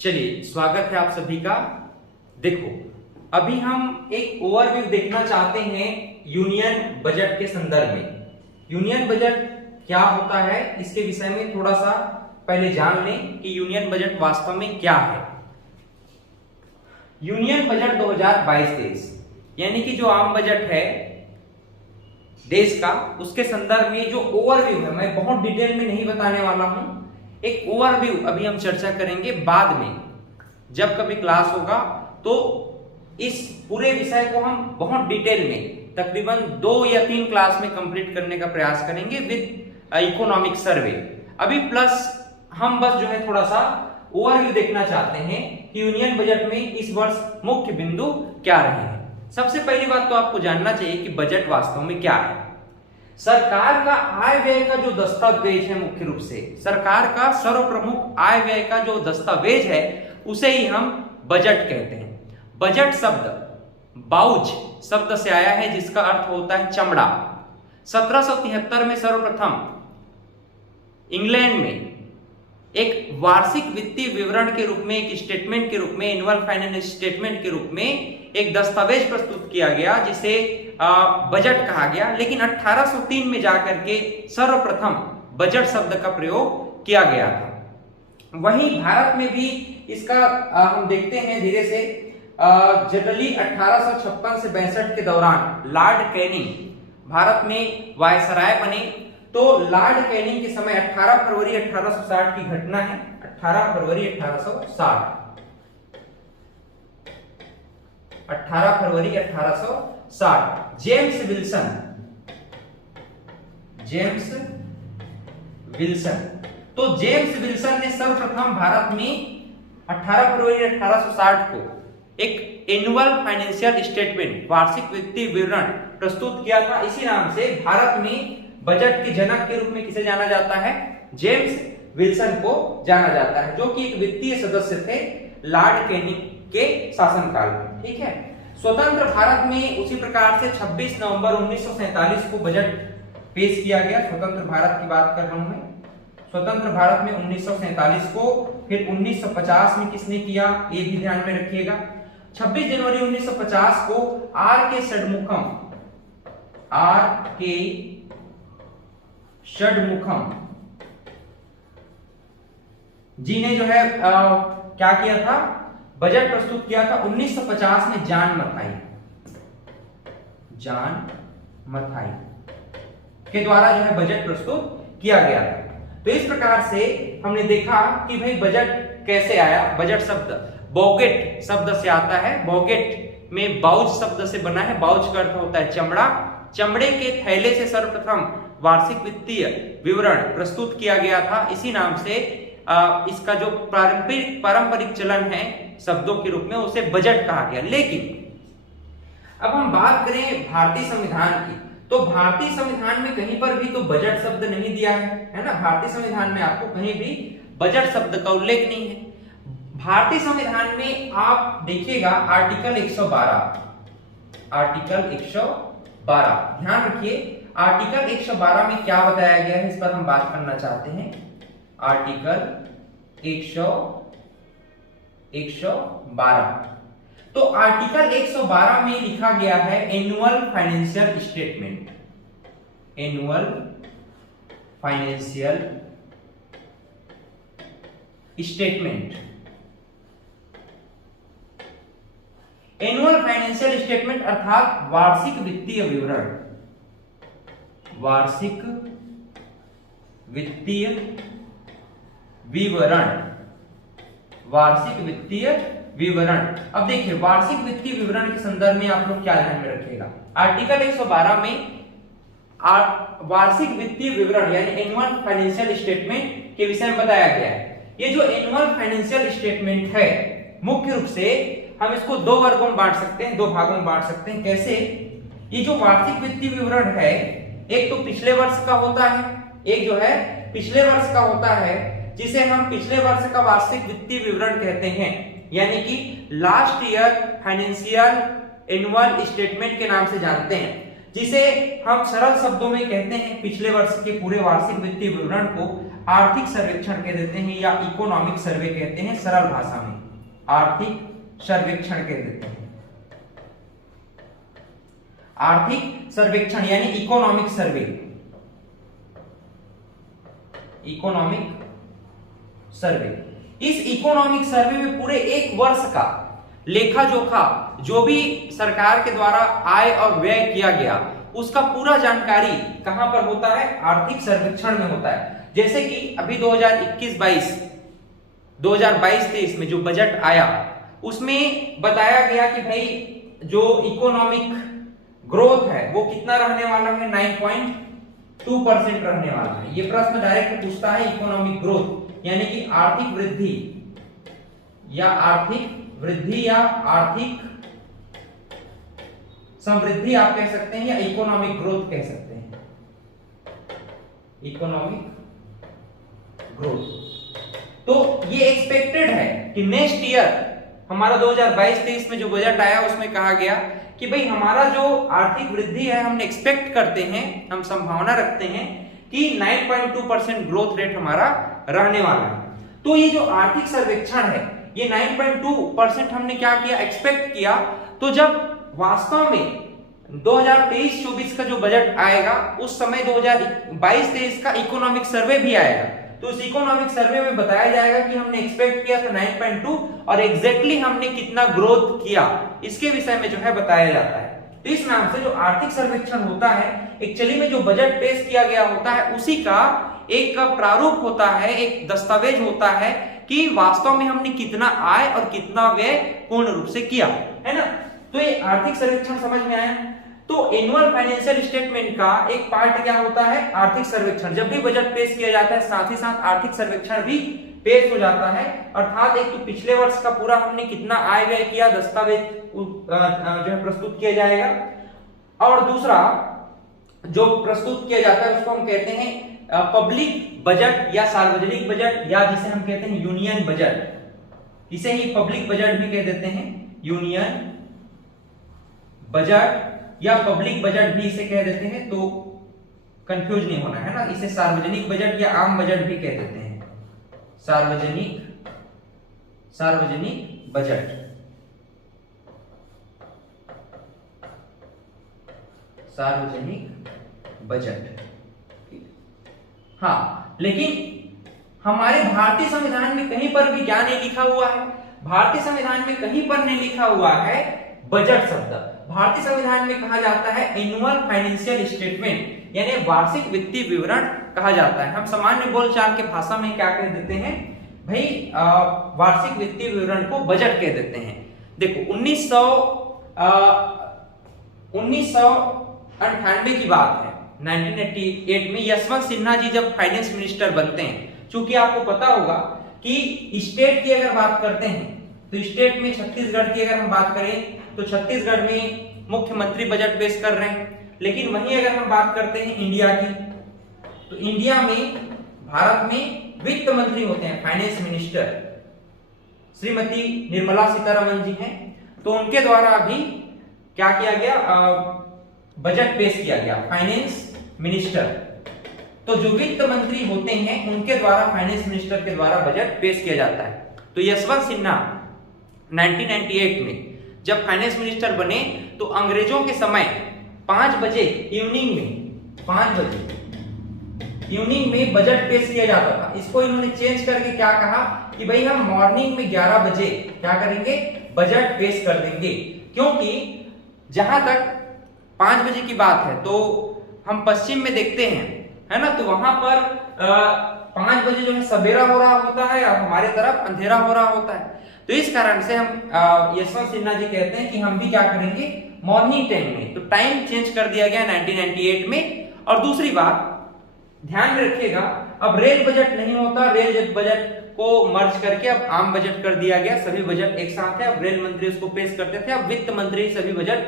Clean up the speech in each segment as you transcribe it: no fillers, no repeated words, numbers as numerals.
चलिए, स्वागत है आप सभी का। देखो, अभी हम एक ओवरव्यू देखना चाहते हैं यूनियन बजट के संदर्भ में। यूनियन बजट क्या होता है, इसके विषय में थोड़ा सा पहले जान लें कि यूनियन बजट वास्तव में क्या है। यूनियन बजट 2022-23 यानी कि जो आम बजट है देश का, उसके संदर्भ में जो ओवरव्यू है, मैं बहुत डिटेल में नहीं बताने वाला हूं, एक ओवरव्यू अभी हम चर्चा करेंगे। बाद में जब कभी क्लास होगा तो इस पूरे विषय को हम बहुत डिटेल में तकरीबन 2 या 3 क्लास में कंप्लीट करने का प्रयास करेंगे विद इकोनॉमिक सर्वे। अभी प्लस हम बस जो है थोड़ा सा ओवरव्यू देखना चाहते हैं कि यूनियन बजट में इस वर्ष मुख्य बिंदु क्या रहे हैं। सबसे पहली बात तो आपको जानना चाहिए कि बजट वास्तव में क्या है। सरकार का आय व्यय का जो दस्तावेज है, मुख्य रूप से सरकार का सर्वप्रमुख आय व्यय का जो दस्तावेज है, उसे ही हम बजट कहते हैं। बजट शब्द बाउज शब्द से आया है, जिसका अर्थ होता है चमड़ा। 1773 में सर्वप्रथम इंग्लैंड में एक वार्षिक वित्तीय विवरण के रूप में, एक स्टेटमेंट के रूप में, एनुअल फाइनेंस स्टेटमेंट के रूप में एक दस्तावेज प्रस्तुत किया गया, जिसे बजट कहा गया। लेकिन 1803 में जाकर के सर्वप्रथम बजट शब्द का प्रयोग किया गया था। वहीं भारत में भी इसका हम देखते हैं धीरे से जनरली 1856 से 62 के दौरान लॉर्ड कैनिंग भारत में वायसराय बने। तो लॉर्ड कैनिंग के समय 18 फरवरी 1860 की घटना है। 18 फरवरी 1860 जेम्स विल्सन। तो जेम्स विल्सन ने सर्वप्रथम भारत में 18 फरवरी 1860 को एक एनुअल फाइनेंशियल स्टेटमेंट, वार्षिक वित्तीय विवरण प्रस्तुत किया था। इसी नाम से भारत में बजट के जनक के रूप में किसे जाना जाता है? जेम्स विल्सन को जाना जाता है, जो कि एक वित्तीय सदस्य थे लॉर्ड कैनिंग के शासनकाल में। ठीक है। स्वतंत्र भारत में उसी प्रकार से 26 नवंबर 1947 को बजट पेश किया गया। स्वतंत्र भारत की बात कर रहा हूं मैं। स्वतंत्र भारत में 1947 को, फिर 1950 में किसने किया, ये भी ध्यान में रखिएगा। 26 जनवरी 1950 को आर के षडमुखम जी ने जो है क्या किया था, बजट प्रस्तुत किया था। 1950 में जॉन मथाई के द्वारा जो है बजट प्रस्तुत किया गया था। तो इस प्रकार से हमने देखा कि भाई बजट कैसे आया। बजट शब्द बॉगेट शब्द से आता है। बॉगेट में बाउज शब्द से बना है। बाउज का अर्थ होता है चमड़ा। चमड़े के थैले से सर्वप्रथम वार्षिक वित्तीय विवरण प्रस्तुत किया गया था। इसी नाम से इसका जो पारंपरिक चलन है शब्दों के रूप में, उसे बजट कहा गया। लेकिन अब हम बात करें भारतीय संविधान की, तो भारतीय संविधान में कहीं पर भी तो बजट शब्द नहीं दिया है ना। भारतीय संविधान में आपको कहीं भी बजट शब्द का उल्लेख नहीं है। भारतीय संविधान में आप देखिएगा आर्टिकल 112 ध्यान रखिए। आर्टिकल 112 में क्या बताया गया है, इस पर हम बात करना चाहते हैं। आर्टिकल 112, तो आर्टिकल 112 में लिखा गया है annual financial statement. Annual financial statement, annual financial statement अर्थात वार्षिक वित्तीय विवरण। वार्षिक वित्तीय विवरण, वार्षिक वित्तीय विवरण। अब देखिए, वार्षिक वित्तीय विवरण के संदर्भ में आप लोग क्या ध्यान में रखिएगा। आर्टिकल 112 में वार्षिक वित्तीय विवरण यानी एनुअल फाइनेंशियल स्टेटमेंट के विषय में बताया गया है। ये जो एनुअल फाइनेंशियल स्टेटमेंट है, मुख्य रूप से हम इसको 2 वर्गों में बांट सकते हैं, 2 भागों में बांट सकते हैं। कैसे? ये जो वार्षिक वित्तीय विवरण है, एक तो पिछले वर्ष का होता है, एक जो है पिछले वर्ष का होता है, जिसे हम पिछले वर्ष का वार्षिक वित्तीय विवरण कहते हैं, यानी कि last year financial annual statement के नाम से जानते हैं, जिसे हम सरल शब्दों में कहते हैं पिछले वर्ष के पूरे वार्षिक वित्तीय विवरण को आर्थिक सर्वेक्षण कह देते हैं या इकोनॉमिक सर्वे कहते हैं, सरल भाषा में आर्थिक सर्वेक्षण कह देते हैं। आर्थिक सर्वेक्षण यानी इकोनॉमिक सर्वे, इकोनॉमिक सर्वे। इस इकोनॉमिक सर्वे में पूरे एक वर्ष का लेखा जोखा जो भी सरकार के द्वारा आय और व्यय किया गया उसका पूरा जानकारी कहां पर होता है, आर्थिक सर्वेक्षण में होता है। जैसे कि अभी 2021-22 2022-23 में जो बजट आया उसमें बताया गया कि भाई जो इकोनॉमिक ग्रोथ है वो कितना रहने वाला है, 9.2% रहने वाला है। ये प्रश्न डायरेक्ट पूछता है इकोनॉमिक ग्रोथ यानी कि आर्थिक वृद्धि या आर्थिक समृद्धि आप कह सकते हैं या इकोनॉमिक ग्रोथ कह सकते हैं, इकोनॉमिक ग्रोथ। तो ये एक्सपेक्टेड है कि नेक्स्ट ईयर हमारा 2022-23 में जो बजट आया उसमें कहा गया कि भाई हमारा जो आर्थिक वृद्धि है हम एक्सपेक्ट करते हैं, हम संभावना रखते हैं कि 9.2% ग्रोथ रेट हमारा रहने वाला है। तो ये जो आर्थिक सर्वेक्षण है ये 9.2% हमने क्या किया, एक्सपेक्ट किया। तो जब वास्तव में 2023-24 का जो बजट आएगा उस समय 2022-23 का इकोनॉमिक सर्वे भी आएगा। तो इस इकोनॉमिक सर्वे में बताया जाएगा कि हमने एक्सपेक्ट किया था 9.2 और एग्जैक्टली हमने कितना ग्रोथ किया इसके विषय में जो है बताया जाता है। तो इस नाम से जो आर्थिक सर्वेक्षण होता है एक्चुअली में जो बजट पेश किया गया होता है उसी का एक प्रारूप होता है, एक दस्तावेज होता है कि वास्तव में हमने कितना आय और कितना व्यय पूर्ण रूप से किया, है ना। तो ये आर्थिक सर्वेक्षण समझ में आया। तो एनुअल फाइनेंशियल स्टेटमेंट का एक पार्ट क्या होता है, आर्थिक सर्वेक्षण। जब भी बजट पेश किया जाता है साथ ही साथ आर्थिक सर्वेक्षण भी पेश हो जाता है। अर्थात एक तो पिछले वर्ष का पूरा हमने कितना आय व्यय किया दस्तावेज जो है प्रस्तुत किया जाएगा, और दूसरा जो प्रस्तुत किया जाता है उसको हम कहते हैं पब्लिक बजट या सार्वजनिक बजट, या जिसे हम कहते हैं यूनियन बजट। इसे ही पब्लिक बजट भी कह देते हैं, यूनियन बजट या पब्लिक बजट भी इसे कह देते हैं, तो कंफ्यूज नहीं होना है ना। इसे सार्वजनिक बजट या आम बजट भी कह देते हैं, सार्वजनिक बजट, सार्वजनिक बजट। हाँ, लेकिन हमारे भारतीय संविधान में कहीं पर भी क्या नहीं लिखा हुआ है, भारतीय संविधान में कहीं पर नहीं लिखा हुआ है बजट शब्द। भारतीय संविधान में कहा जाता है एनुअल फाइनेंशियल स्टेटमेंट, यानी वार्षिक वित्तीय विवरण कहा जाता है। हम सामान्य बोलचाल के भाषा में क्या कह देते हैं भाई, वार्षिक वित्तीय विवरण को बजट कह देते हैं। देखो 1998 की बात है, 1988 में यशवंत सिन्हा जी जब फाइनेंस मिनिस्टर बनते हैं। चूंकि आपको पता होगा कि स्टेट की अगर बात करते हैं तो स्टेट में छत्तीसगढ़ की अगर हम बात करें तो छत्तीसगढ़ में मुख्यमंत्री बजट पेश कर रहे हैं, लेकिन वहीं अगर हम बात करते हैं इंडिया की तो इंडिया में भारत में वित्त मंत्री होते हैं, फाइनेंस मिनिस्टर श्रीमती निर्मला सीतारमण जी हैं। तो उनके द्वारा भी क्या किया गया, बजट पेश किया गया, फाइनेंस मिनिस्टर। तो जो वित्त मंत्री होते हैं उनके द्वारा, फाइनेंस मिनिस्टर के द्वारा बजट पेश किया जाता है। तो यशवंत सिन्हा 1998 में जब फाइनेंस मिनिस्टर बने तो अंग्रेजों के समय 5 बजे इवनिंग में, 5 बजे इवनिंग में बजट पेश किया जाता था। इसको इन्होंने चेंज करके क्या कहा कि भाई हम मॉर्निंग में 11 बजे क्या करेंगे, बजट पेश कर देंगे। क्योंकि जहां तक 5 बजे की बात है तो हम पश्चिम में देखते हैं, है ना, तो वहां पर 5 बजे जो है सवेरा हो रहा होता है और हमारे तरफ अंधेरा हो रहा होता है। तो इस कारण से हम यशवंत सिन्हा जी कहते हैं कि हम भी क्या करेंगे, मॉर्निंग टाइम में। तो टाइम चेंज कर दिया गया 1998 में। और दूसरी बात ध्यान में रखिएगा, अब रेल बजट नहीं होता, रेल बजट को मर्ज करके अब आम बजट कर दिया गया। सभी बजट एक साथ है, अब रेल मंत्री उसको पेश करते थे, अब वित्त मंत्री सभी बजट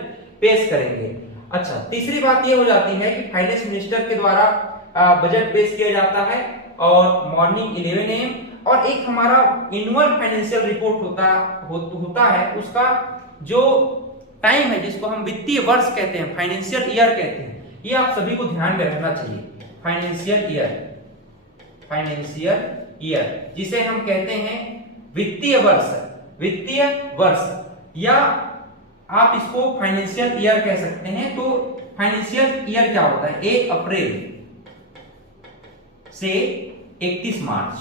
पेश करेंगे। अच्छा, तीसरी बात ये हो जाती है कि फाइनेंस मिनिस्टर के द्वारा बजट पेश किया जाता है और मॉर्निंग 11 AM। और एक हमारा एनुअल फाइनेंशियल रिपोर्ट होता है, उसका जो टाइम है जिसको हम वित्तीय वर्ष कहते हैं, फाइनेंशियल ईयर कहते हैं, ये आप सभी को ध्यान में रखना चाहिए। फाइनेंशियल ईयर फाइनेंशियल ईयर, जिसे हम कहते हैं वित्तीय वर्ष, वित्तीय वर्ष, या आप इसको फाइनेंशियल ईयर कह सकते हैं। तो फाइनेंशियल ईयर क्या होता है? 1 अप्रैल से 31 मार्च,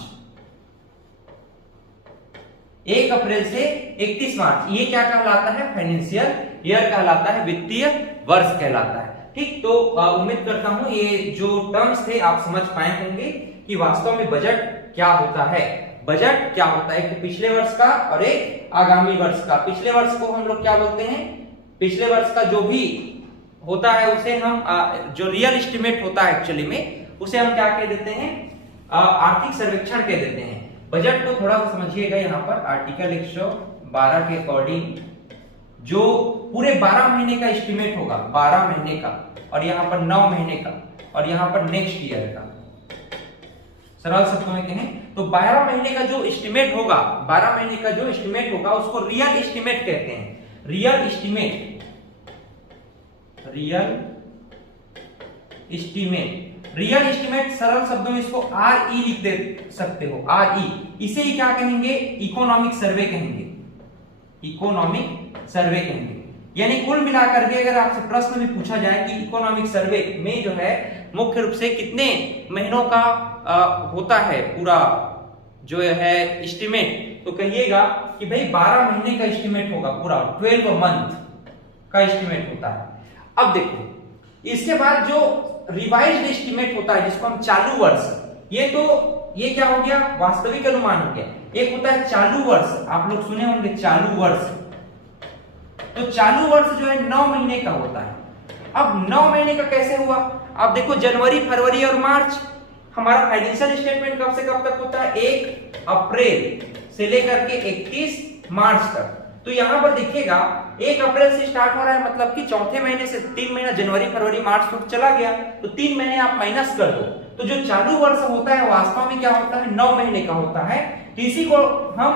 1 अप्रैल से 31 मार्च, ये क्या कहलाता है? फाइनेंशियल ईयर कहलाता है, वित्तीय वर्ष कहलाता है। ठीक, तो उम्मीद करता हूं ये जो टर्म्स थे आप समझ पाए होंगे कि वास्तव में बजट क्या होता है। बजट क्या होता है? एक पिछले वर्ष का और एक आगामी वर्ष का। पिछले वर्ष को हम लोग क्या बोलते हैं? पिछले वर्ष का जो भी होता है उसे हम जो रियल एस्टिमेट होता है एक्चुअली में, उसे हम क्या कह देते हैं? आर्थिक सर्वेक्षण कह देते हैं। बजट को थोड़ा सा समझिएगा। यहाँ पर आर्टिकल 112 के अकॉर्डिंग जो पूरे 12 महीने का एस्टिमेट होगा, 12 महीने का, और यहाँ पर 9 महीने का, और यहाँ पर नेक्स्ट ईयर का, सरल शब्दों में कहें तो 12 महीने का जो एस्टिमेट होगा, 12 महीने का जो एस्टिमेट होगा उसको रियल एस्टिमेट कहते हैं। Real estimate, real estimate, real estimate सरल शब्दों में इसको RE लिख दे सकते हो, RE। इसे ही क्या कहेंगे? इकोनॉमिक सर्वे कहेंगे, इकोनॉमिक सर्वे कहेंगे। यानी कुल मिलाकर के अगर आपसे प्रश्न भी पूछा जाए कि इकोनॉमिक सर्वे में जो है मुख्य रूप से कितने महीनों का होता है पूरा जो है एस्टिमेट, तो कहिएगा कि भाई 12 महीने का एस्टिमेट होगा, पूरा 12 मंथ का एस्टिमेट होता है। अब देखो इसके बाद जो रिवाइज्ड एस्टिमेट होता है जिसको हम चालू वर्ष, ये क्या हो गया? वास्तविक अनुमान हो गया। एक होता है चालू वर्ष, आप लोग सुने होंगे चालू वर्ष। तो चालू वर्ष जो है 9 महीने का होता है। अब 9 महीने का कैसे हुआ? अब देखो जनवरी, फरवरी और मार्च हमारा फाइनेंशियल स्टेटमेंट कब से कब तक होता है? 1 अप्रैल से लेकर के 31 मार्च तक। तो यहां पर देखिएगा 1 अप्रैल से स्टार्ट हो रहा है, मतलब कि चौथे महीने से 3 महीना जनवरी, फरवरी, मार्च तक चला गया, तो 3 महीने आप माइनस कर दो। तो जो चालू वर्ष होता है वास्तव में क्या होता है? 9 महीने का होता है। तो इसी को हम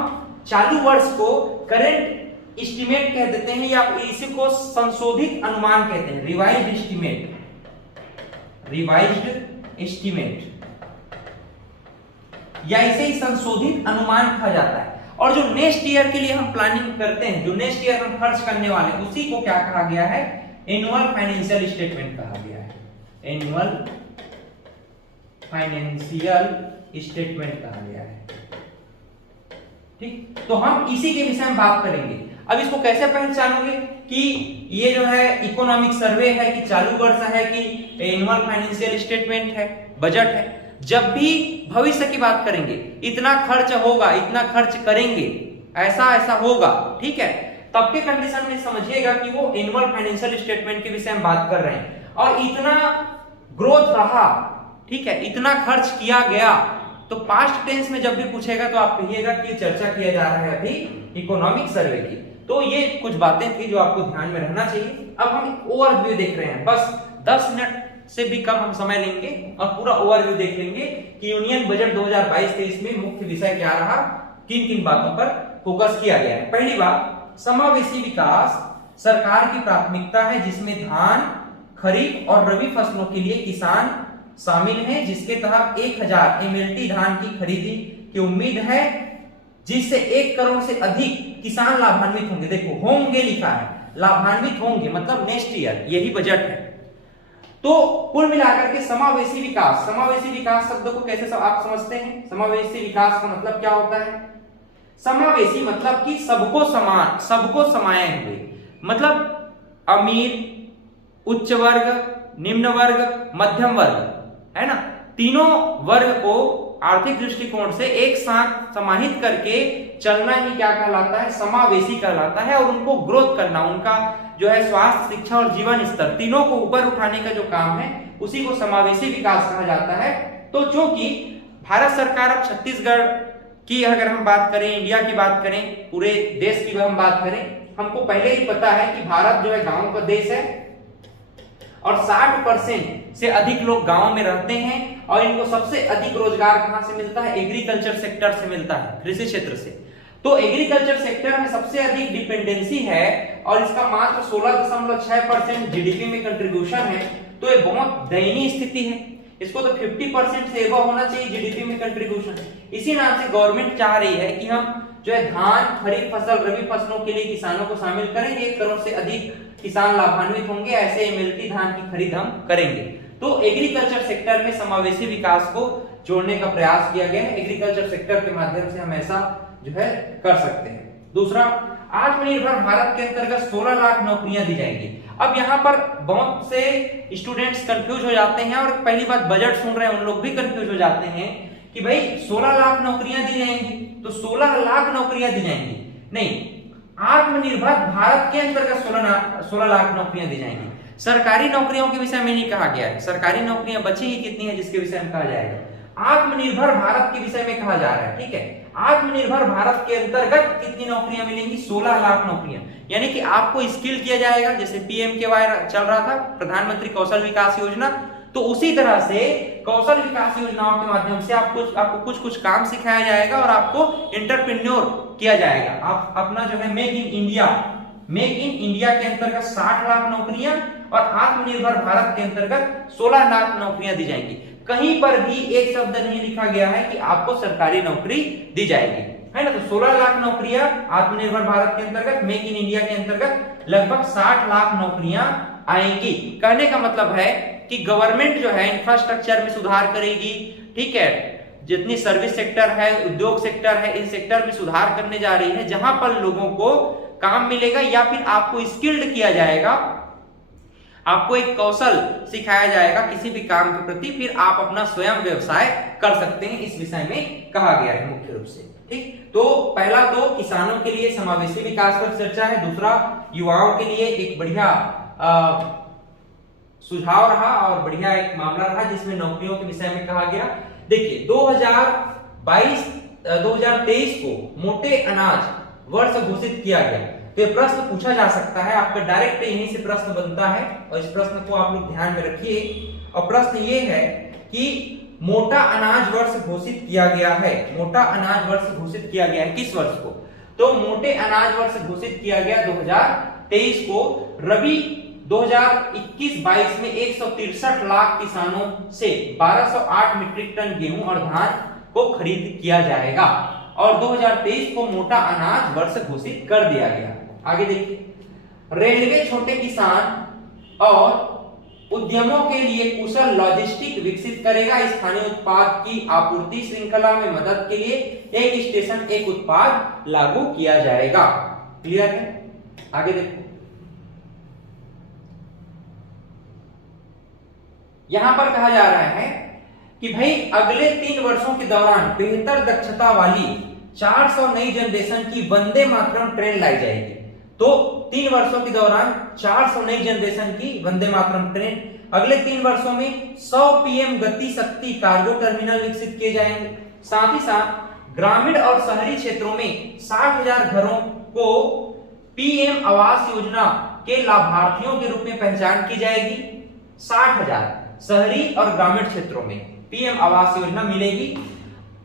चालू वर्ष को करेंट एस्टिमेट कह देते हैं, या इसी को संशोधित अनुमान कहते हैं, रिवाइज्ड एस्टिमेट, रिवाइज्ड एस्टिमेट, या इसे ही संशोधित अनुमान कहा जाता है। और जो नेक्स्ट ईयर के लिए हम प्लानिंग करते हैं, जो नेक्स्ट ईयर हम खर्च करने वाले हैं, उसी को क्या कहा गया है? एनुअल फाइनेंशियल स्टेटमेंट कहा गया है, एनुअल फाइनेंशियल स्टेटमेंट कहा गया है। ठीक, तो हम इसी के विषय में बात करेंगे। अब इसको कैसे पहचानोगे कि ये जो है इकोनॉमिक सर्वे है कि चालू वर्ष है कि एनुअल फाइनेंशियल स्टेटमेंट है, बजट है? जब भी भविष्य की बात करेंगे, इतना खर्च होगा, इतना खर्च करेंगे, ऐसा ऐसा होगा, ठीक है, तब के कंडीशन में समझिएगा कि वो एनुअल फाइनेंशियल स्टेटमेंट के विषय में बात कर रहे हैं। और इतना ग्रोथ रहा, ठीक है, इतना खर्च किया गया, तो पास्ट टेंस में जब भी पूछेगा तो आप कहिएगा कि चर्चा किया जा रहा है अभी इकोनॉमिक सर्वे की। तो ये कुछ बातें थी जो आपको ध्यान में रहना चाहिए। अब हम ओवरव्यू देख रहे हैं, बस 10 मिनट से भी कम हम समय लेंगे और पूरा ओवरव्यू देख लेंगे कि यूनियन बजट 2022-23 में मुख्य विषय क्या रहा, किन किन बातों पर फोकस किया गया है। पहली बात, समावेशी विकास सरकार की प्राथमिकता है, जिसमें धान, खरीफ और रबी फसलों के लिए किसान शामिल हैं, जिसके तहत 1000 MLT धान की खरीदी की उम्मीद है, जिससे 1 करोड़ से अधिक किसान लाभान्वित होंगे। देखो होंगे लिखा है, लाभान्वित होंगे मतलब नेक्स्ट ईयर, यही बजट है। तो कुल मिलाकर के समावेशी विकास, समावेशी विकास शब्द को कैसे आप समझते हैं? समावेशी विकास का मतलब क्या होता है? समावेशी मतलब कि सबको समान, सबको समाये हुए, मतलब अमीर, उच्च वर्ग, निम्न वर्ग, मध्यम वर्ग, है ना, तीनों वर्ग को आर्थिक दृष्टिकोण से एक साथ समाहित करके चलना ही क्या कहलाता है? समावेशी कहलाता है। और उनको ग्रोथ करना, उनका जो है स्वास्थ्य, शिक्षा और जीवन स्तर, तीनों को ऊपर उठाने का जो काम है उसी को समावेशी विकास कहा जाता है। तो चूंकि भारत सरकार अब छत्तीसगढ़ की अगर हम बात करें, इंडिया की बात करें, पूरे देश की हम बात करें, हमको पहले ही पता है कि भारत जो है गांवों का देश है और 60% से अधिक लोग गांव में रहते हैं। और इनको सबसे अधिक रोजगार कहां से मिलता है? एग्रीकल्चर सेक्टर से मिलता है, कृषि क्षेत्र से। तो एग्रीकल्चर सेक्टर में सबसे अधिक डिपेंडेंसी है और इसका मात्र 16.6% जीडीपी में कंट्रीब्यूशन है। तो ये बहुत दयनीय स्थिति है, इसको तो 50% से एबव होना चाहिए जीडीपी में कंट्रीब्यूशन। इसी नाम से गवर्नमेंट चाह रही है कि हम जो है धान, खरीफ फसल, रबी फसलों के लिए किसानों को शामिल करेंगे, 1 करोड़ से अधिक किसान लाभान्वित होंगे, ऐसे एमएलटी धान की खरीद हम करेंगे। तो एग्रीकल्चर सेक्टर में समावेशी विकास को जोड़ने का प्रयास किया गया है। एग्रीकल्चर सेक्टर के माध्यम से हम ऐसा जो है कर सकते हैं। दूसरा, आत्मनिर्भर भारत के अंतर्गत 16 लाख नौकरियां दी जाएंगी। अब यहाँ पर बहुत से स्टूडेंट्स कंफ्यूज हो जाते हैं और पहली बात बजट सुन रहे हैं उन लोग भी कंफ्यूज हो जाते हैं कि भाई 16 लाख नौकरियां दी जाएंगी, तो 16 लाख नौकरियां दी जाएंगी, नहीं, आत्मनिर्भर भारत के अंतर्गत 16 लाख नौकरियां दी जाएंगी। सरकारी नौकरियों के विषय में नहीं कहा गया है, सरकारी नौकरियां बची ही कितनी है जिसके विषय में कहा जाएगा, आत्मनिर्भर भारत के विषय में कहा जा रहा है। ठीक है, आत्मनिर्भर भारत के अंतर्गत कितनी नौकरियां मिलेंगी? 16 लाख नौकरियां, यानी कि आपको स्किल किया जाएगा, जैसे पीएमकेवाई चल रहा था, प्रधानमंत्री कौशल विकास योजना, तो उसी तरह से कौशल विकास योजनाओं के माध्यम से आपको कुछ काम सिखाया जाएगा और आपको एंटरप्रेन्योर किया जाएगा। आप अपना जो है मेक इन इंडिया के अंतर्गत 60 लाख नौकरियां और आत्मनिर्भर भारत के अंतर्गत 16 लाख नौकरियां दी जाएंगी। कहीं पर भी एक शब्द नहीं लिखा गया है कि आपको सरकारी नौकरी दी जाएगी, है ना। तो 16 लाख नौकरियां आत्मनिर्भर भारत के अंतर्गत, मेक इन इंडिया के अंतर्गत लगभग 60 लाख नौकरियां आएंगी। कहने का मतलब है कि गवर्नमेंट जो है इंफ्रास्ट्रक्चर में सुधार करेगी, ठीक है, जितनी सर्विस सेक्टर है, उद्योग सेक्टर है, इन सेक्टर में सुधार करने जा रही है, जहां पर लोगों को काम मिलेगा या फिर आपको स्किल्ड किया जाएगा, आपको एक कौशल सिखाया जाएगा किसी भी काम के प्रति, फिर आप अपना स्वयं व्यवसाय कर सकते हैं, इस विषय में कहा गया है मुख्य रूप से। ठीक, तो पहला तो किसानों के लिए समावेशी विकास पर चर्चा है, दूसरा युवाओं के लिए एक बढ़िया सुझाव रहा और बढ़िया एक मामला रहा जिसमें नौकरियों के विषय में कहा गया। देखिए 2023 को मोटे अनाज वर्ष घोषित किया गया, तो ये प्रश्न पूछा जा सकता है, आपका डायरेक्ट यहीं से प्रश्न बनता है और इस प्रश्न को आप लोग ध्यान में रखिए। और प्रश्न ये है कि मोटा अनाज वर्ष घोषित किया गया है, मोटा अनाज वर्ष घोषित किया गया है किस वर्ष को? तो मोटे अनाज वर्ष घोषित किया गया 2023 को। रबी 2021-22 में 163 लाख किसानों से 1208 मीट्रिक टन गेहूं और धान को खरीद किया जाएगा और 2023 को मोटा अनाज वर्ष घोषित कर दिया गया। आगे देखिए, रेलवे छोटे किसान और उद्यमों के लिए कुशल लॉजिस्टिक विकसित करेगा, स्थानीय उत्पाद की आपूर्ति श्रृंखला में मदद के लिए एक स्टेशन एक उत्पाद लागू किया जाएगा। क्लियर है? आगे देखो, यहां पर कहा जा रहा है कि भाई अगले 3 वर्षों के दौरान बेहतर दक्षता वाली 400 नई जनरेशन की वंदे मातरम ट्रेन लाई जाएगी। तो 3 वर्षों के दौरान 400 नई जनरेशन की वंदे मातरम ट्रेन, अगले 3 वर्षों में 100 पीएम गति शक्ति कार्गो टर्मिनल विकसित किए जाएंगे। साथ ही साथ ग्रामीण और शहरी क्षेत्रों में 60,000 घरों को पीएम आवास योजना के लाभार्थियों के रूप में पहचान की जाएगी। 60,000 शहरी और ग्रामीण क्षेत्रों में पीएम आवास योजना मिलेगी।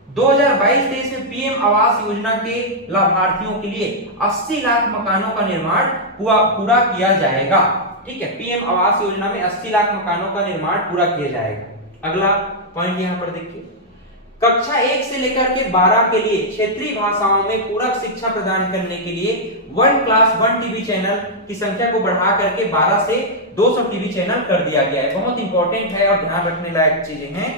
2022-23 में पीएम आवास योजना के लाभार्थियों के लिए 80 लाख मकानों का निर्माण पूरा किया जाएगा। ठीक है, पीएम आवास योजना में 80 लाख मकानों का निर्माण पूरा किया जाएगा। अगला पॉइंट यहां पर देखिए, कक्षा 1 से लेकर के 12 के लिए क्षेत्रीय भाषाओं में पूरक शिक्षा प्रदान करने के लिए 1 क्लास 1 टीवी चैनल की संख्या को बढ़ा करके 12 से 200 टीवी चैनल कर दिया गया है। बहुत इंपॉर्टेंट है और ध्यान रखने लायक चीजें हैं,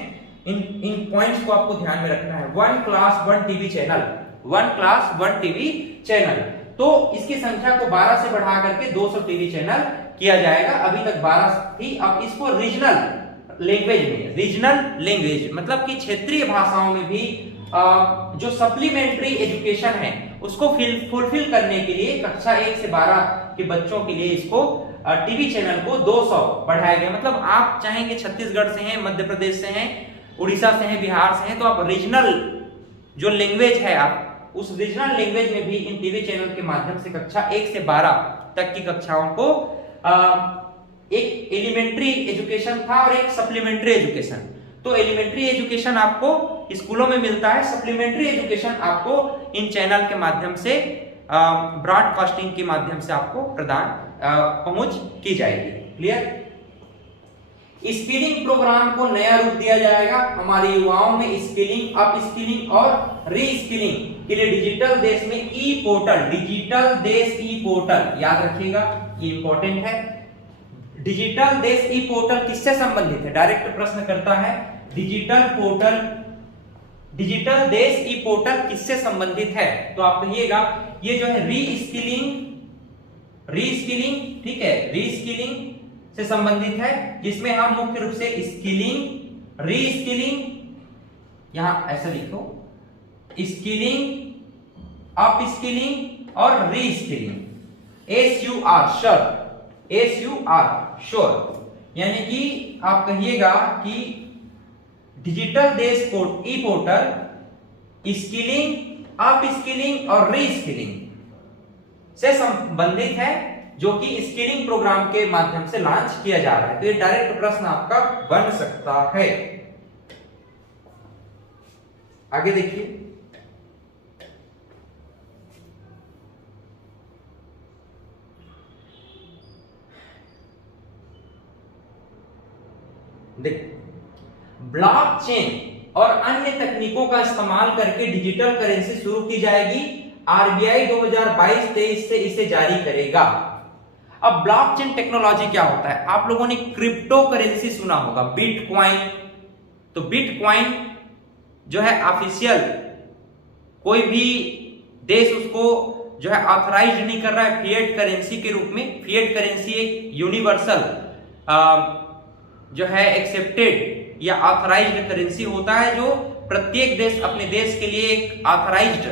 इन पॉइंट्स को आपको ध्यान में रखना है। 1 class 1 TV channel, 1 class 1 TV channel, तो इसकी संख्या को 12 से बढ़ा करके 200 टीवी चैनल किया जाएगा। अभी तक 12 थी, अब इसको रीजनल लैंग्वेज में, रीजनल लैंग्वेज मतलब कि क्षेत्रीय भाषाओं में भी जो सप्लीमेंट्री एजुकेशन है उसको फुलफिल करने के लिए कक्षा 1 से 12 के बच्चों के लिए इसको टीवी चैनल को 200 बढ़ाया गया। मतलब आप चाहेंगे छत्तीसगढ़ से हैं, मध्य प्रदेश से हैं, उड़ीसा से हैं, बिहार से हैं, तो आप रीजनल जो लैंग्वेज है आप उस रीजनल लैंग्वेज में भी इन टीवी चैनल के माध्यम से कक्षा 1 से 12 तक की कक्षाओं को एक एलिमेंट्री एजुकेशन था और एक सप्लीमेंट्री एजुकेशन। तो एलिमेंट्री एजुकेशन आपको स्कूलों में मिलता है, सप्लीमेंट्री एजुकेशन आपको इन चैनल के माध्यम से ब्रॉडकास्टिंग के माध्यम से आपको प्रदान पहुंच की जाएगी। क्लियर? स्किलिंग प्रोग्राम को नया रूप दिया जाएगा। हमारे युवाओं में स्किलिंग, अप स्किलिंग और री स्किलिंग के लिए डिजिटल देश में ई पोर्टल, डिजिटल देश ई पोर्टल याद रखिएगा, ये इंपॉर्टेंट है। डिजिटल देश ई पोर्टल किससे संबंधित है? डायरेक्ट प्रश्न करता है डिजिटल पोर्टल, डिजिटल देश ई पोर्टल किससे संबंधित है? तो आप कहिएगा ये जो है री स्किलिंग, ठीक है, री स्किलिंग से संबंधित है, जिसमें हम मुख्य रूप से स्किलिंग, री स्किलिंग, यहां ऐसा लिखो, स्किलिंग, अप स्किलिंग और री skilling, SUR sure, SUR sure, यानी कि आप कहिएगा कि डिजिटल देश ई पोर्टल स्किलिंग, अप स्किलिंग और री स्किलिंग से संबंधित है, जो कि स्किलिंग प्रोग्राम के माध्यम से लॉन्च किया जा रहा है। तो ये डायरेक्ट प्रश्न आपका बन सकता है। आगे देखिए, ब्लॉकचेन और अन्य तकनीकों का इस्तेमाल करके डिजिटल करेंसी शुरू की जाएगी। आरबीआई 2022-23 से इसे जारी करेगा। अब ब्लॉकचेन टेक्नोलॉजी क्या होता है? आप लोगों ने क्रिप्टो करेंसी सुना होगा, बिटकॉइन। तो बिटकॉइन जो है ऑफिशियल, कोई भी देश उसको जो है ऑथराइज नहीं कर रहा है फिएट करेंसी के रूप में। फिएट करेंसी एक यूनिवर्सल जो है एक्सेप्टेड या ऑथराइज्ड करेंसी होता है, जो प्रत्येक देश अपने देश के लिए एक ऑथराइज्ड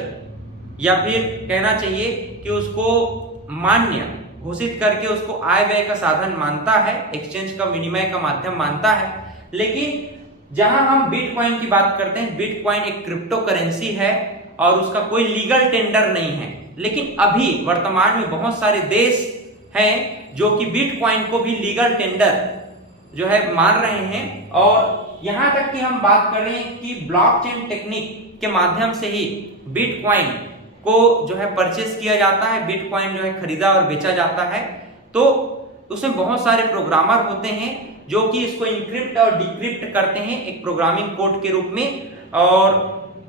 या फिर कहना चाहिए कि उसको मान्य घोषित करके उसको आय व्यय का साधन मानता है, एक्सचेंज का विनिमय का माध्यम मानता है। लेकिन जहां हम बिटकॉइन की बात करते हैं, बिटकॉइन एक क्रिप्टो करेंसी है और उसका कोई लीगल टेंडर नहीं है। लेकिन अभी वर्तमान में बहुत सारे देश हैं जो कि बिटकॉइन को भी लीगल टेंडर जो है मान रहे हैं। और यहां तक कि हम बात कर रहे हैं कि ब्लॉकचेन टेक्निक के माध्यम से ही बिटकॉइन को जो है परचेस किया जाता है, बिटकॉइन जो है खरीदा और बेचा जाता है। तो उसमें बहुत सारे प्रोग्रामर होते हैं जो कि इसको इनक्रिप्ट और डिक्रिप्ट करते हैं एक प्रोग्रामिंग कोड के रूप में। और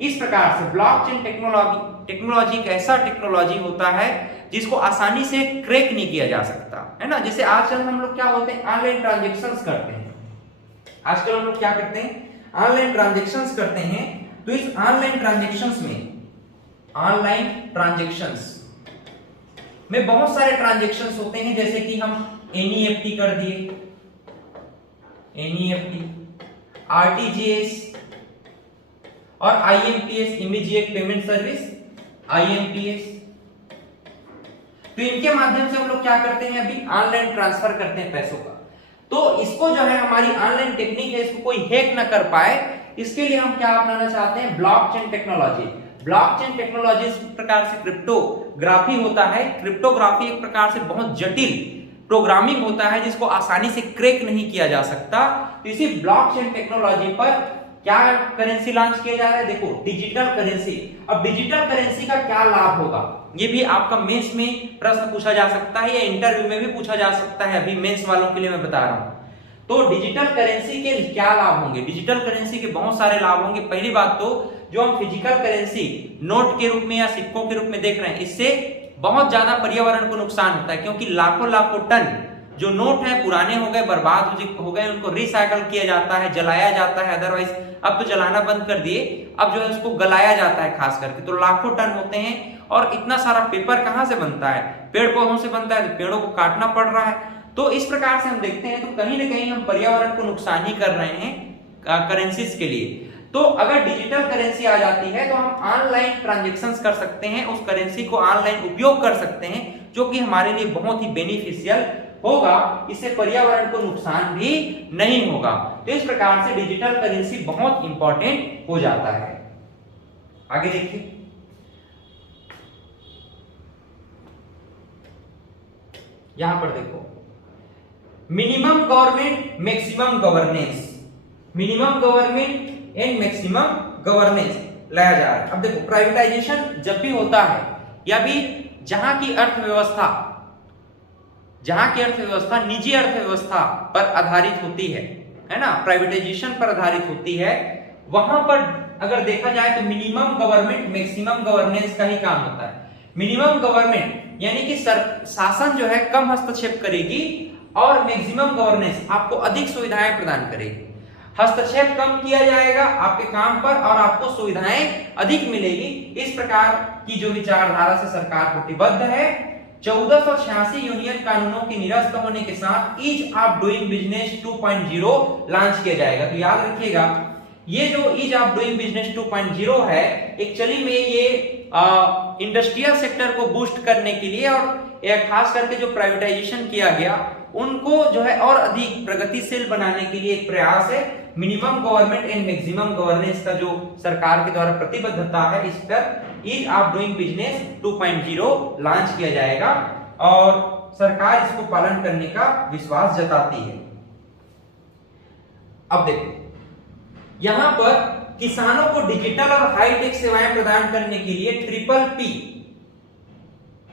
इस प्रकार से ब्लॉकचेन टेक्नोलॉजी एक ऐसा टेक्नोलॉजी होता है जिसको आसानी से क्रैक नहीं किया जा सकता, है ना। जैसे आजकल हम लोग क्या होते हैं, ऑनलाइन ट्रांजेक्शन्स करते हैं। आजकल हम लोग क्या करते हैं, ऑनलाइन ट्रांजेक्शन्स करते हैं। तो इस ऑनलाइन ट्रांजेक्शन्स में बहुत सारे ट्रांजेक्शन्स होते हैं, जैसे कि हम एनईएफटी कर दिए, एनईएफटी, आरटीजीएस और IMPS, immediate payment service, IMPS. तो इनके माध्यम से हम लोग क्या करते हैं, अभी ऑनलाइन ट्रांसफर करते हैं पैसों का। तो इसको जो है हमारी ऑनलाइन टेक्निक है, इसको कोई हैक ना कर पाए, इसके लिए हम क्या अपनाना चाहते हैं, ब्लॉकचेन टेक्नोलॉजी। ब्लॉकचेन टेक्नोलॉजी इस प्रकार से क्रिप्टोग्राफी होता है। क्रिप्टोग्राफी एक प्रकार से बहुत जटिल प्रोग्रामिंग होता है जिसको आसानी से क्रैक नहीं किया जा सकता। तो इसी ब्लॉकचेन टेक्नोलॉजी पर क्या करेंसी लॉन्च किया जा रहा है, देखो डिजिटल करेंसी। अब डिजिटल करेंसी का क्या लाभ होगा, ये भी आपका मेंस में प्रश्न पूछा जा सकता है या इंटरव्यू में भी पूछा जा सकता है। अभी मेंस वालों के लिए मैं बता रहा हूं। तो डिजिटल करेंसी के क्या लाभ होंगे, डिजिटल करेंसी के बहुत सारे लाभ होंगे। पहली बात तो जो हम फिजिकल करेंसी नोट के रूप में या सिक्कों के रूप में देख रहे हैं, इससे बहुत ज्यादा पर्यावरण को नुकसान होता है, क्योंकि लाखों लाखों टन जो नोट है पुराने हो गए, बर्बाद हो गए, उनको रिसाइकल किया जाता है, जलाया जाता है। अदरवाइज अब तो जलाना बंद कर दिए, अब जो है उसको गलाया जाता है खास करके। तो लाखों टन होते हैं और इतना सारा पेपर कहां से बनता है, पेड़ पौधों से बनता है, तो पेड़ों को काटना पड़ रहा है। तो इस प्रकार से हम देखते हैं तो कहीं ना कहीं हम पर्यावरण को नुकसान ही कर रहे हैं करेंसीज के लिए। तो अगर डिजिटल करेंसी आ जाती है तो हम ऑनलाइन ट्रांजैक्शंस कर सकते हैं, उस करेंसी को ऑनलाइन उपयोग कर सकते हैं, जो कि हमारे लिए बहुत ही बेनिफिशियल होगा। इससे पर्यावरण को नुकसान भी नहीं होगा। तो इस प्रकार से डिजिटल करेंसी बहुत इंपॉर्टेंट हो जाता है। आगे देखिए, यहां पर देखो, minimum government maximum governance, minimum government and maximum governance लाया जा रहा है। अब देखो, प्राइवेटाइजेशन जब भी होता है या भी जहां की अर्थव्यवस्था निजी अर्थव्यवस्था पर आधारित होती है, है ना, प्राइवेटाइजेशन पर आधारित होती है, वहां पर अगर देखा जाए तो मिनिमम गवर्नमेंट मैक्सिमम गवर्नेंस का ही काम होता है। मिनिमम गवर्नमेंट यानी कि शासन जो है कम हस्तक्षेप करेगी और मैक्सिमम गवर्नेंस आपको अधिक सुविधाएं प्रदान करेगी। हस्तक्षेप कम किया जाएगा आपके काम पर और आपको सुविधाएं अधिक मिलेगी। इस प्रकार की जो विचारधारा से सरकार प्रतिबद्ध है। 1486 यूनियन कानूनों के निरस्त होने के साथ ease of doing business 2.0 launch किया जाएगा। तो याद रखिएगा, ये जो ईज ऑफ डूइंग बिजनेस 2.0 है, एक्चुअली में ये इंडस्ट्रियल सेक्टर को बूस्ट करने के लिए और खास करके जो प्राइवेटाइजेशन किया गया उनको जो है और अधिक प्रगतिशील बनाने के लिए एक प्रयास है। Minimum government and maximum governance का जो सरकार के द्वारा प्रतिबद्धता है, इस पर ease of doing business 2.0 launch किया जाएगा और सरकार इसको पालन करने का विश्वास जताती है। अब देखो, यहां पर किसानों को डिजिटल और हाईटेक सेवाएं प्रदान करने के लिए PPP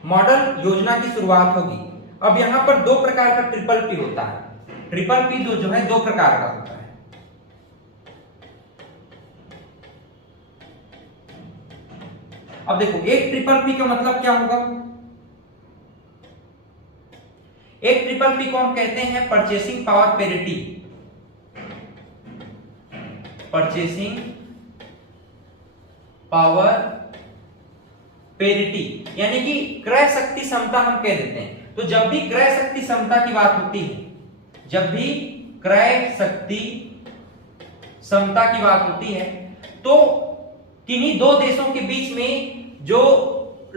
मॉडल योजना की शुरुआत होगी। अब यहां पर दो प्रकार का PPP होता है। PPP जो है दो प्रकार का होता है। अब देखो, एक PPP का मतलब क्या होगा? एक PPP को हम कहते हैं purchasing power parity. Purchasing power parity यानी कि क्रय शक्ति क्षमता हम कह देते हैं। तो जब भी क्रय शक्ति क्षमता की बात होती है, जब भी क्रय शक्ति क्षमता की बात होती है, तो किन्हीं दो देशों के बीच में जो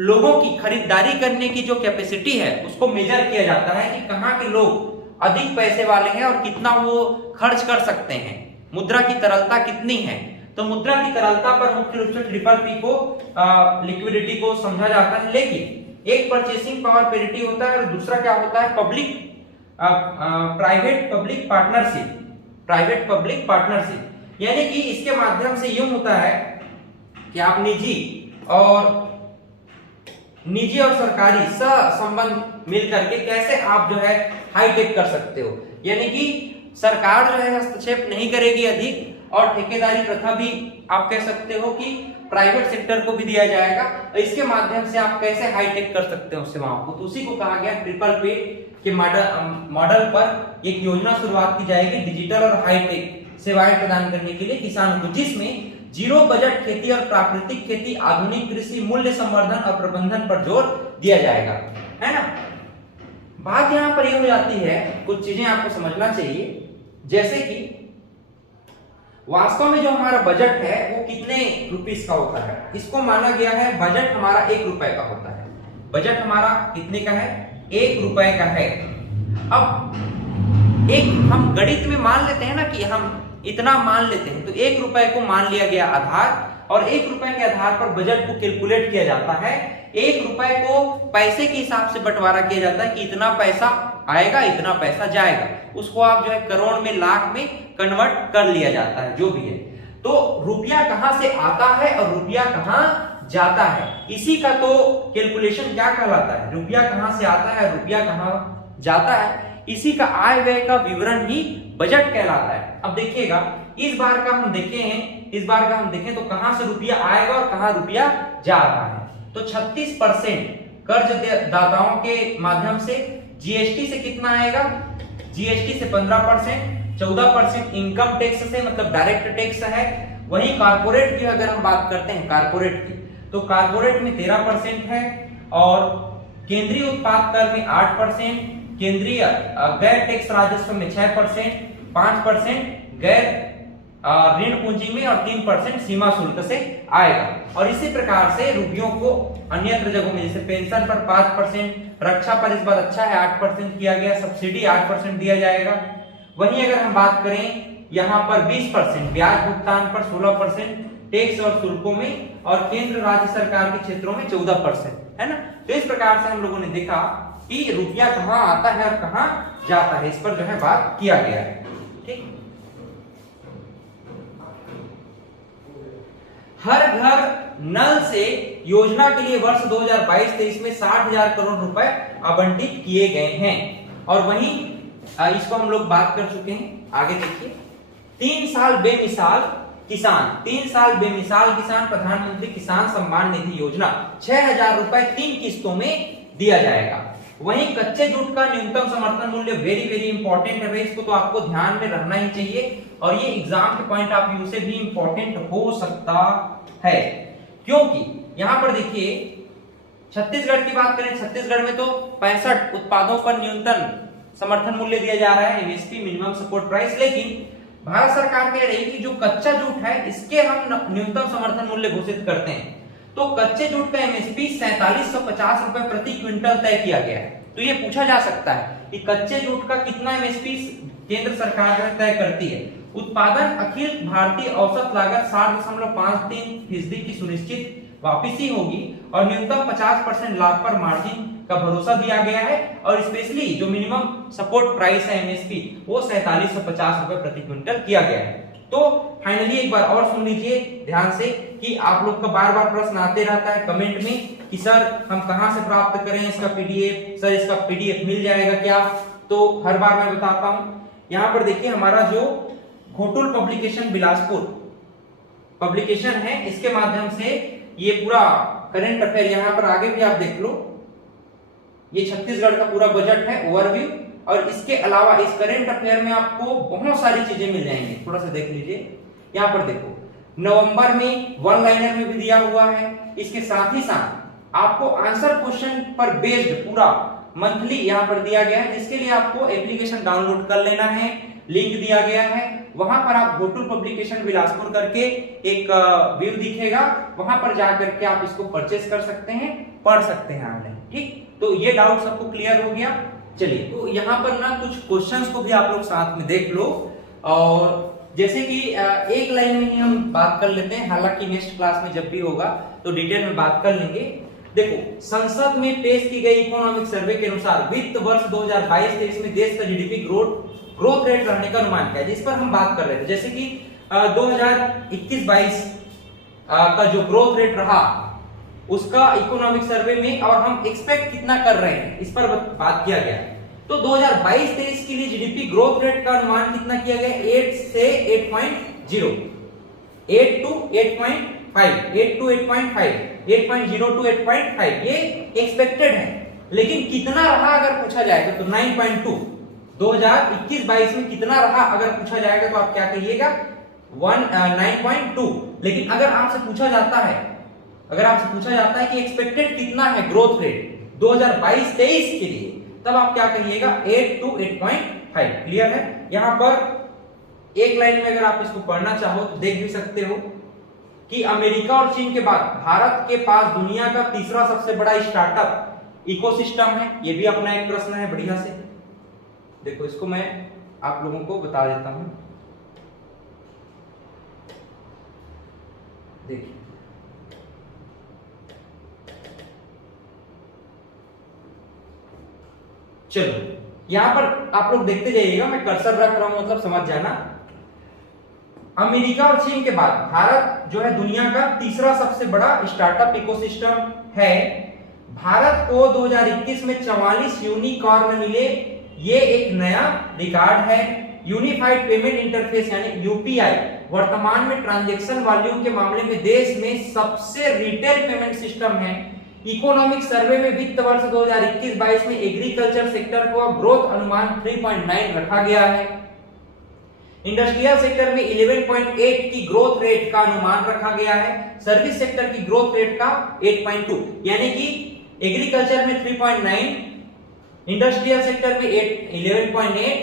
लोगों की खरीदारी करने की जो कैपेसिटी है उसको मेजर किया जाता है कि कहां के लोग अधिक पैसे वाले हैं और कितना वो खर्च कर सकते हैं, मुद्रा की तरलता कितनी है। तो मुद्रा की तरलता पर मुख्य रूप से PPP को लिक्विडिटी को समझा जाता है। लेकिन एक परचेसिंग पावर पेरिटी होता है और दूसरा क्या होता है? Public private public partnership. Private public partnership यानी कि इसके माध्यम से यूं होता है कि आप निजी और सरकारी संबंध मिल करके कैसे आप जो है हाईटेक कर सकते हो। यानी कि सरकार जो है हस्तक्षेप नहीं करेगी अधिक, और ठेकेदारी प्रथा भी आप कह सकते हो कि प्राइवेट सेक्टर को भी दिया जाएगा। तो इसके माध्यम से आप कैसे हाईटेक कर सकते हो सेवाओं को, तो उसी को कहा गया PPP के मॉडल पर एक योजना शुरुआत की जाएगी डिजिटल और हाईटेक सेवाएं प्रदान करने के लिए किसानों को, जिसमें जीरो बजट खेती और प्राकृतिक खेती, आधुनिक कृषि, मूल्य संवर्धन और प्रबंधन पर जोर दिया जाएगा, है ना। बात यहां पर यह हो जाती है, कुछ चीजें आपको समझना चाहिए, जैसे कि वास्तव में जो हमारा बजट है वो कितने रुपीस का होता है। इसको माना गया है बजट हमारा 1 रुपए का होता है। बजट हमारा कितने का है? 1 रुपए का है। अब एक हम गणित में मान लेते हैं ना कि हम इतना मान लेते हैं, तो 1 रुपए को मान लिया गया आधार, और 1 रुपए के आधार पर बजट को कैलकुलेट किया जाता है। 1 रुपए को पैसे के हिसाब से बंटवारा किया जाता है कि इतना पैसा आएगा, इतना पैसा जाएगा। उसको आप जो है करोड़ में, लाख में कन्वर्ट कर लिया जाता है, जो भी है। तो रुपया कहां से आता है और रुपया कहां जाता है, इसी का तो कैलकुलेशन क्या कहलाता है। रुपया कहां से आता है, रुपया कहां जाता है, इसी का आय व्यय का विवरण ही बजट कहलाता है। अब देखिएगा, इस बार का हम देखें तो कहां से रुपया आएगा और कहां रुपया जा रहा है। तो 36% कर्ज दाताओं के माध्यम से, जीएसटी से कितना आएगा? जीएसटी से 15%, 14% इनकम टैक्स से, मतलब डायरेक्ट टैक्स है। वहीं कारपोरेट की अगर हम बात करते हैं कारपोरेट की, तो कारपोरेट में 13% है, और केंद्रीय उत्पाद कर में 8%, केंद्रीय गैर टैक्स राजस्व में 6%, 5% गैर ऋण पूंजी में, और 3% सीमा शुल्क से आएगा। और इसी प्रकार से रुपयों को अन्यत्र जगहों में, जैसे पेंशन पर 5%, रक्षा पर इस बार अच्छा है 8% किया गया, सब्सिडी 8% दिया जाएगा। वहीं अगर हम बात करें यहाँ पर 20% ब्याज भुगतान पर, 16% टैक्स और शुल्कों में, और केंद्र राज्य सरकार के क्षेत्रों में 14%, है ना। तो इस प्रकार से हम लोगों ने देखा कि रुपया कहाँ आता है और कहाँ जाता है, इस पर जो है बात किया गया है। ठीक, हर घर नल से योजना के लिए वर्ष 2022-23 में 60,000 करोड़ रुपए आवंटित किए गए हैं। और वहीं इसको हम लोग बात कर चुके हैं। आगे देखिए, 3 साल बेमिसाल किसान, 3 साल बेमिसाल किसान प्रधानमंत्री किसान सम्मान निधि योजना 6,000 रुपए 3 किस्तों में दिया जाएगा। वहीं कच्चे जूट का न्यूनतम समर्थन मूल्य वेरी वेरी इंपॉर्टेंट है भाई, इसको तो आपको ध्यान में रखना ही चाहिए और ये एग्जाम के पॉइंट ऑफ व्यू से भी इंपॉर्टेंट हो सकता है, क्योंकि यहां पर देखिए छत्तीसगढ़ की बात करें, छत्तीसगढ़ में तो 65 उत्पादों पर न्यूनतम समर्थन मूल्य दिया जा रहा है, एमएसपी मिनिमम सपोर्ट प्राइस, लेकिन भारत सरकार कह रही है कि जो कच्चा जूट है इसके हम न्यूनतम समर्थन मूल्य घोषित करते हैं। तो कच्चे जूट का एमएसपी 4750 रुपए प्रति क्विंटल तय किया गया है। तो ये पूछा जा सकता है कि कच्चे जूट का कितना एमएसपी केंद्र सरकार तय करती है। उत्पादन अखिल भारतीय औसत लागत 7.53% की सुनिश्चित वापसी होगी और न्यूनतम 50% लाभ पर मार्जिन का भरोसा दिया गया है और स्पेशली जो मिनिमम सपोर्ट प्राइस है एमएसपी वो 4750 रुपए प्रति क्विंटल किया गया है। तो फाइनली एक बार और सुन लीजिए ध्यान से कि आप लोग का बार बार प्रश्न आते रहता है कमेंट में कि सर हम कहां से प्राप्त करें इसका पीडीएफ, सर इसका पीडीएफ मिल जाएगा क्या? तो हर बार मैं बताता हूं, यहां पर देखिए हमारा जो घोटुल पब्लिकेशन बिलासपुर पब्लिकेशन है, इसके माध्यम से ये पूरा करंट अफेयर यहां पर आगे भी आप देख लो, ये छत्तीसगढ़ का पूरा बजट है ओवरव्यू और इसके अलावा इस करंट अफेयर में आपको बहुत सारी चीजें मिल जाएंगी। थोड़ा सा देख लीजिए, यहां पर देखो नवंबर में वन लाइनर में भी दिया हुआ है, इसके साथ ही साथ आपको आंसर क्वेश्चन पर बेस्ड पूरा मंथली यहां पर दिया गया है, जिसके लिए आपको एप्लीकेशन डाउनलोड कर लेना है, लिंक दिया गया है, वहां पर आप घोटुल पब्लिकेशन बिलासपुर करके एक व्यू दिखेगा, वहां पर जाकर के आप इसको परचेस कर सकते हैं, पढ़ सकते हैं ऑनलाइन। ठीक, तो ये डाउट सबको क्लियर हो गया। चलिए, तो यहाँ पर ना कुछ क्वेश्चंस को भी आप लोग साथ में देख लो और जैसे कि एक लाइन में ही हम बात कर लेते हैं, हालांकि नेक्स्ट क्लास में जब भी होगा तो डिटेल में बात कर लेंगे। देखो, संसद में पेश की गई इकोनॉमिक सर्वे के अनुसार वित्त वर्ष 2022-23 में देश का जीडीपी ग्रोथ रेट रहने का अनुमान क्या है, जिस पर हम बात कर रहे थे। जैसे कि 2021-22 का जो ग्रोथ रेट रहा उसका इकोनॉमिक सर्वे में और हम एक्सपेक्ट कितना कर रहे हैं इस पर बात किया गया। तो 2022-23 के लिए जीडीपी ग्रोथ रेट का अनुमान कितना किया गया? 8 से 8.0, 8 to 8.5, 8 to 8.5, 8.0 to 8.5 ये एक्सपेक्टेड है, लेकिन कितना रहा अगर पूछा जाएगा तो 9.2। 2021-22 में कितना रहा अगर पूछा जाएगा तो आप क्या कहिएगा? 9.2। लेकिन अगर आपसे पूछा जाता है कि एक्सपेक्टेड कितना है ग्रोथ रेट 2022-23 के लिए, तब आप क्या कहिएगा? 8 to 8.5। क्लियर है? यहां पर एक लाइन में अगर आप इसको पढ़ना चाहो तो देख भी सकते हो कि अमेरिका और चीन के बाद भारत के पास दुनिया का तीसरा सबसे बड़ा स्टार्टअप इकोसिस्टम है। ये भी अपना एक प्रश्न है बढ़िया से, देखो इसको मैं आप लोगों को बता देता हूं। देखिए, चलो यहां पर आप लोग देखते जाइएगा, मैं कर्सर रख रहा हूं मतलब समझ जाना। अमेरिका और चीन के बाद भारत जो है दुनिया का तीसरा सबसे बड़ा स्टार्टअप इकोसिस्टम है। भारत को 2021 में 44 यूनिकॉर्न मिले, ये एक नया रिकॉर्ड है। यूनिफाइड पेमेंट इंटरफेस यानी यूपीआई वर्तमान में ट्रांजैक्शन वॉल्यूम के मामले में देश में सबसे रिटेल पेमेंट सिस्टम है। इकोनॉमिक सर्वे में वित्त वर्ष 2021-22 में एग्रीकल्चर सेक्टर को ग्रोथ अनुमान 3.9 रखा गया है। इंडस्ट्रियल सेक्टर में 11.8 की ग्रोथ रेट का अनुमान रखा गया है। सर्विस सेक्टर की ग्रोथ रेट का 8.2, यानी कि एग्रीकल्चर में 3.9, इंडस्ट्रियल सेक्टर में 11.8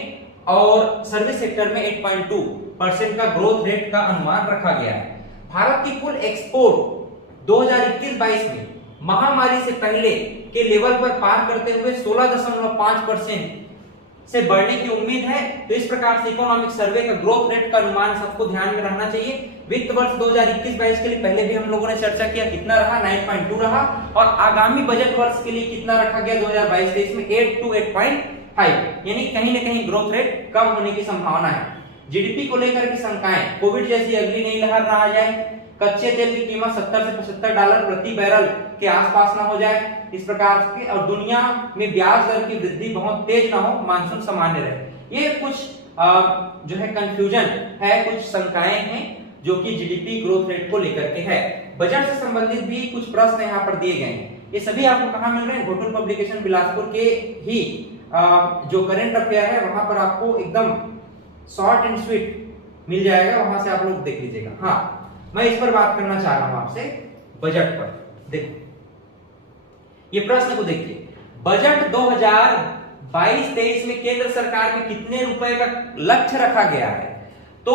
और सर्विस सेक्टर में 8.2% का ग्रोथ रेट का अनुमान रखा गया है। भारत की कुल एक्सपोर्ट 2021-22 में महामारी से पहले के लेवल पर पार करते हुए 16.5% से बढ़ने की उम्मीद है। तो इस प्रकार से इकोनॉमिक सर्वे का ग्रोथ रेट का अनुमान सबको ध्यान में रखना चाहिए। वित्त वर्ष 2021-22 के लिए पहले भी हम लोगों ने चर्चा किया, कितना रहा? 9.2 रहा और आगामी बजट वर्ष के लिए कितना रखा गया 2022-23 में? 8 to 8.5, यानी कहीं ना कहीं ग्रोथ रेट कम होने की संभावना है। जीडीपी को लेकर की शंकाएं, कोविड जैसी अगली नई लहर ना आ जाए, कच्चे तेल की कीमत $70 से $75 प्रति बैरल के आसपास ना हो जाए, इस प्रकार के, और दुनिया में ब्याज दर की वृद्धि बहुत तेज ना हो, मानसून सामान्य रहे। ये कुछ जो है कंफ्यूजन है, कुछ शंकाएं हैं जो कि जीडीपी ग्रोथ रेट को लेकर के है। बजट से संबंधित भी कुछ प्रश्न यहाँ पर दिए गए हैं। ये सभी आपको कहाँ मिल रहे हैं? घोटुल पब्लिकेशन बिलासपुर के ही जो करंट अफेयर है वहां पर आपको एकदम शॉर्ट एंड स्वीट मिल जाएगा, वहां से आप लोग देख लीजिएगा। हाँ, मैं इस पर बात करना चाह रहा हूं आपसे, बजट पर। देखो ये प्रश्न को देखिए, बजट 2022-23 में केंद्र सरकार में कितने रुपए का लक्ष्य रखा गया है? तो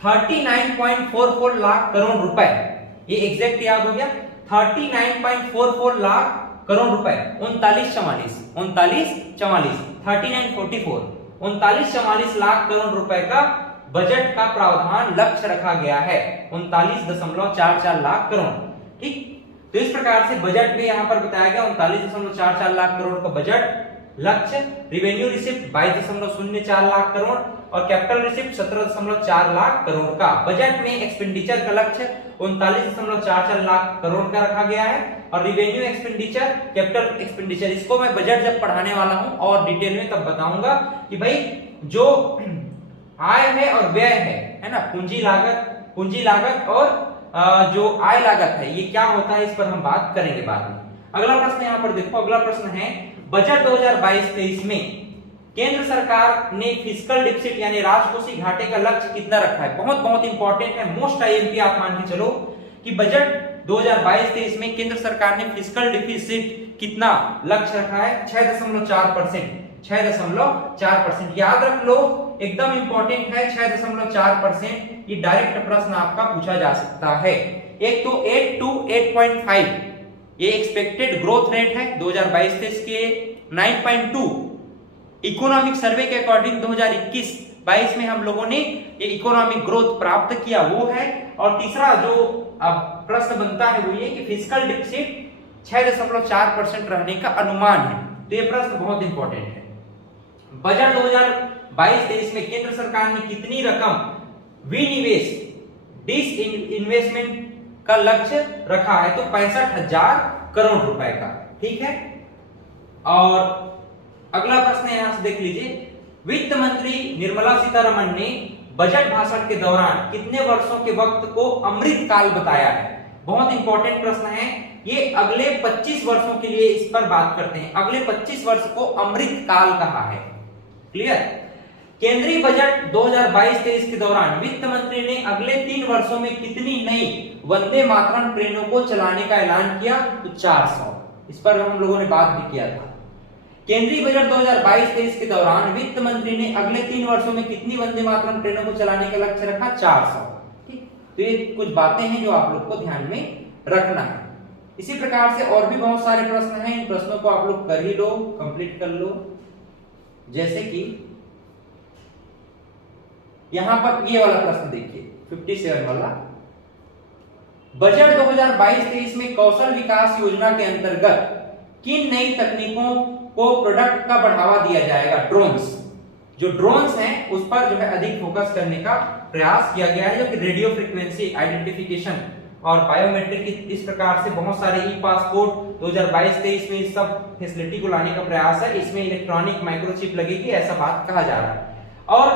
39.44 लाख करोड़ रुपए, ये एग्जैक्ट याद हो गया, 39.44 लाख करोड़ रुपए, 39 लाख करोड़ रुपए का बजट का प्रावधान लक्ष्य रखा गया है, 39.44 लाख करोड़। ठीक, तो इस प्रकार से बजट में यहां पर बताया गया 39.44 लाख करोड़ का बजट लक्ष्य। रिवेन्यू रिसिप्ट 22.04 लाख करोड़ और कैपिटल रिसिप्ट 17.4 लाख करोड़ का। बजट में एक्सपेंडिचर का लक्ष्य 39.44 लाख करोड़ का रखा गया है और रिवेन्यू एक्सपेंडिचर, कैपिटल एक्सपेंडिचर, इसको मैं बजट जब पढ़ाने वाला हूं और डिटेल में तब बताऊंगा कि भाई जो आय है और व्यय है ना, पूंजी लागत और जो आय लागत है, ये क्या होता है, इस पर हम बात करेंगे बाद में। अगला प्रश्न यहाँ पर देखो, अगला प्रश्न है बजट 2022-23 में केंद्र सरकार ने फिस्कल डिफिसिट यानी राजकोषीय घाटे का लक्ष्य कितना रखा है? बहुत बहुत इंपॉर्टेंट है, मोस्ट आईएमपी आप मान के चलो कि बजट 2022-23 में केंद्र सरकार ने फिस्कल डिफिसिट कितना लक्ष्य रखा है? 6.4%। 6.4%, याद रख लो, एकदम इंपॉर्टेंट है 6.4%। ये डायरेक्ट प्रश्न आपका पूछा जा सकता है। एक तो 8 to 8.5 ये एक्सपेक्टेड ग्रोथ रेट है 2022-23 के। 9.2 इकोनॉमिक सर्वे के अकॉर्डिंग 2021-22 में हम लोगों ने ये इकोनॉमिक ग्रोथ प्राप्त किया, वो है। और तीसरा जो अब प्रश्न बनता है वो ये कि फिस्कल डिफिसिट 6.4% रहने का अनुमान है, तो ये प्रश्न बहुत इंपॉर्टेंट है। बजट 2022-23 में केंद्र सरकार ने कितनी रकम विनिवेश, डिसइन्वेस्टमेंट का लक्ष्य रखा है? तो 65,000 करोड़ रुपए का। ठीक है, और अगला प्रश्न यहां से देख लीजिए, वित्त मंत्री निर्मला सीतारमण ने बजट भाषण के दौरान कितने वर्षों के वक्त को अमृत काल बताया है? बहुत इंपॉर्टेंट प्रश्न है ये। अगले 25 वर्षों के लिए इस पर बात करते हैं। अगले 25 वर्ष को अमृत काल कहा है। क्लियर? केंद्रीय बजट 2022-23 के दौरान वित्त मंत्री ने अगले 3 वर्षों में कितनी नई वंदे मातरम ट्रेनों को चलाने का ऐलान किया? तो 400। इस पर हम लोगों ने बात भी किया था। केंद्रीय बजट 2022-23 के दौरान वित्त मंत्री ने अगले 3 वर्षों में कितनी वंदे मातरम ट्रेनों को चलाने का लक्ष्य रखा? 400। ठीक, तो ये कुछ बातें हैं जो आप लोग को ध्यान में रखना है। इसी प्रकार से और भी बहुत सारे प्रश्न हैं, इन प्रश्नों को आप लोग कर ही लो, कंप्लीट कर लो। जैसे कि यहां पर ये वाला प्रश्न देखिए, 57 वाला, बजट 2022-23 में कौशल विकास योजना के अंतर्गत किन नई तकनीकों को प्रोडक्ट का बढ़ावा दिया जाएगा? ड्रोन्स, जो ड्रोन्स हैं उस पर जो है अधिक फोकस करने का प्रयास किया गया है, जो कि रेडियो फ्रीक्वेंसी आइडेंटिफिकेशन और बायोमेट्रिक, इस प्रकार से बहुत सारे ई पासपोर्ट 2022-23 में इस सब फैसिलिटी को लाने का प्रयास है। इसमें इलेक्ट्रॉनिक माइक्रोचिप लगेगी, ऐसा बात कहा जा रहा है। और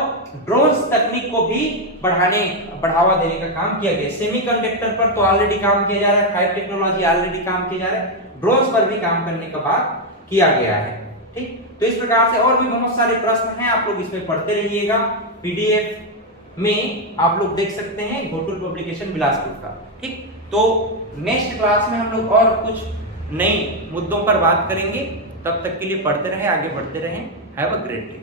ड्रोन्स तकनीक को भी बढ़ावा देने का काम किया गया। सेमीकंडक्टर पर तो ऑलरेडी काम किया जा रहा है, 5 टेक्नोलॉजी ऑलरेडी काम किया जा रहा है, ड्रोन्स पर भी काम करने का बात किया गया है। ठीक, तो इस प्रकार से और भी बहुत सारे प्रश्न हैं, आप लोग इसमें पढ़ते रहिएगा। पीडीएफ में आप लोग देख सकते हैं घोटुल पब्लिकेशन बिलासपुर का। ठीक, तो नेक्स्ट क्लास में हम लोग और कुछ नए मुद्दों पर बात करेंगे। तब तक के लिए पढ़ते रहे, आगे बढ़ते रहें। Have a great day.